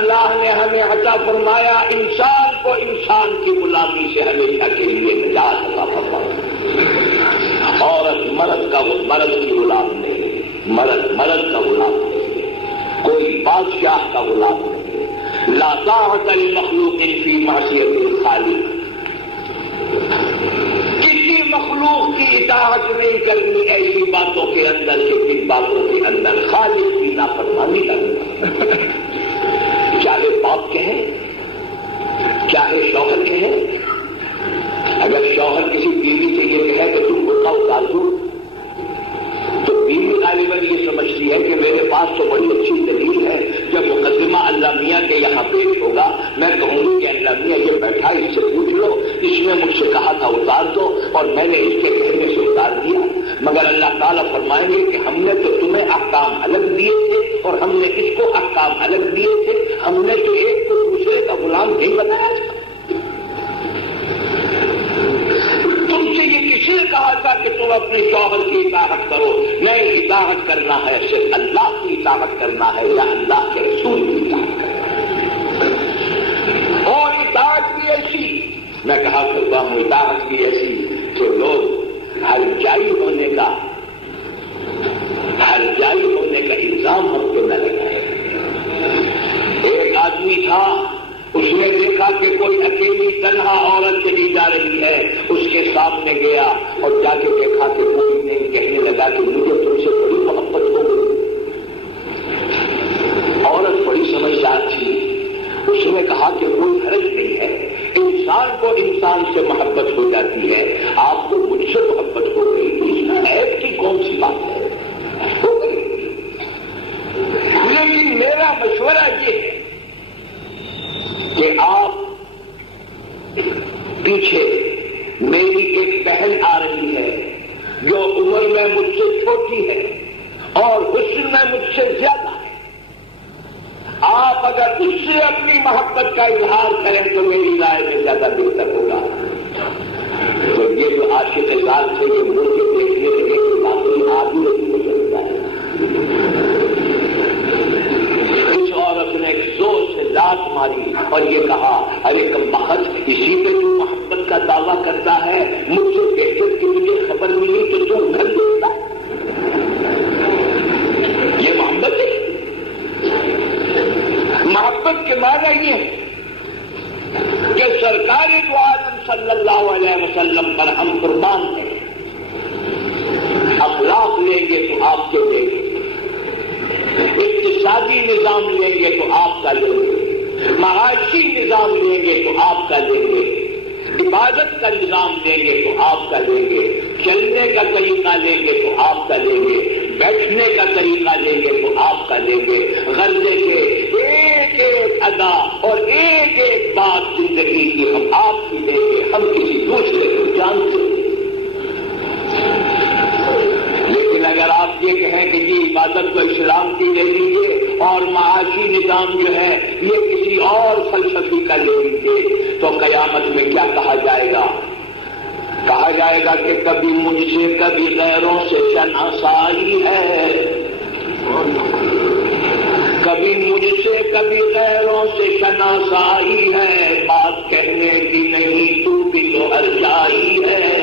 اللہ نے ہمیں عطا فرمایا انسان کو انسان کی غلامی سے ہمیشہ کے لیے نجات عطا فرمایا. عورت مرد کی غلام نہیں, مرد کا غلام نہیں, کوئی بادشاہ کا غلام نہیں. لا طاعت لمخلوق فی معصیت الخالق. کسی مخلوق کی اطاعت نہیں کرنی ایسی باتوں کے اندر کہ جن باتوں کے اندر خالق کی نافرمانی کرنا. چاہے باپ کہیں, چاہے شوہر کہیں. اگر شوہر کسی بیوی سے یہ کہے کہ تم برقع اتار دو, تو بیوی غالباً یہ سمجھتی ہے کہ میرے پاس تو بڑی اچھی دلیل ہے. جب مقدمہ اللہ میاں کے یہاں پیش ہوگا میں کہوں گی کہ اللہ میاں یہ بیٹھا, اس سے پوچھ لو, اس نے مجھ سے کہا تھا اتار دو اور میں نے اس کے کہنے سے اتار دیا. مگر اللہ تعالیٰ فرمائیں گے کہ ہم نے تو تمہیں احکام الگ دیے تھے اور ہم نے اس کو احکام الگ دیے تھے. ہم نے تو ایک کو دوسرے کا غلام نہیں بنایا تھا. تم سے یہ کس نے کہا تھا کہ تم اپنے شوہر کی اطاعت کرو؟ نہیں, اطاعت کرنا ہے صرف اللہ کی اطاعت کرنا ہے یا اللہ کے رسول کی اطاعت کرنا ہے. اور اطاعت بھی ایسی, میں کہا کرتا ہوں اطاعت بھی ایسی کہ لوگ ہر جائی ہونے کا الزام ہم پہ نہ لگائے. ایک آدمی تھا, اس نے دیکھا کہ کوئی اکیلی تنہا عورت چلی جا رہی ہے, اس کے سامنے گیا اور جا کے دیکھا کہ کوئی نہیں. کہنے لگا کہ مجھے تم سے بڑی محبت ہو گئی. عورت بڑی سمجھدار تھی, اس نے کہا کہ کوئی حرج نہیں ہے, انسان کو انسان سے محبت ہو جاتی ہے, آپ کو مجھ سے محبت ہو گئی, اس میں عیب کی کون سی بات ہے؟ ہو گئی. لیکن میرا مشورہ یہ ہے کہ آپ پیچھے میری ایک بہن آ رہی ہے جو عمر میں مجھ سے چھوٹی ہے اور حسن میں مجھ سے زیادہ ہے. آپ اگر اس سے اپنی محبت کا اظہار کریں تو میری رائے میں زیادہ بہتر ہوگا. تو یہ جو عاشق ذات سے یہ مڑ کے دیکھنے لگے کہ باقی آدمی نہیں ہو سکتا ہے. اس عورت نے ایک زور سے لات ماری اور یہ کہا, ارے کم بخت, اسی پہ تو محبت کا دعویٰ کرتا ہے, مجھ سے بہتر کی مجھے خبر ملی تو تم گھر دیتا. یہ محبت ہے. محبت کے معنی یہ ہے کہ سرکار دو عالم صلی اللہ علیہ وسلم پر ہم قربان ہیں. اخلاق لیں گے تو آپ کے لیں گے, اقتصادی نظام لیں گے تو آپ کا لیں گے, معاشی نظام لیں گے تو آپ کا لیں گے, عبادت کا نظام لیں گے تو آپ کا لیں گے, چلنے کا طریقہ لیں گے تو آپ کا لیں گے, بیٹھنے کا طریقہ لیں گے تو آپ کا لیں گے. غلے کے ایک ایک ادا اور ایک ایک بات زندگی کی ہم آپ کی لیں گے, ہم کسی دوسرے کو جانتے ہیں. لیکن اگر آپ یہ کہیں کہ یہ عبادت کو اسلام کی لے لیجیے اور معاشی نظام جو ہے یہ کسی اور فلسفی کا لے لیجیے, تو قیامت میں کیا کہا جائے گا؟ کہا جائے گا کہ کبھی مجھ سے کبھی غیروں سے شناسائی ہے, کبھی مجھ سے کبھی غیروں سے شناسائی ہے, بات کہنے کی نہیں تو بھی تو ہر جائی ہے.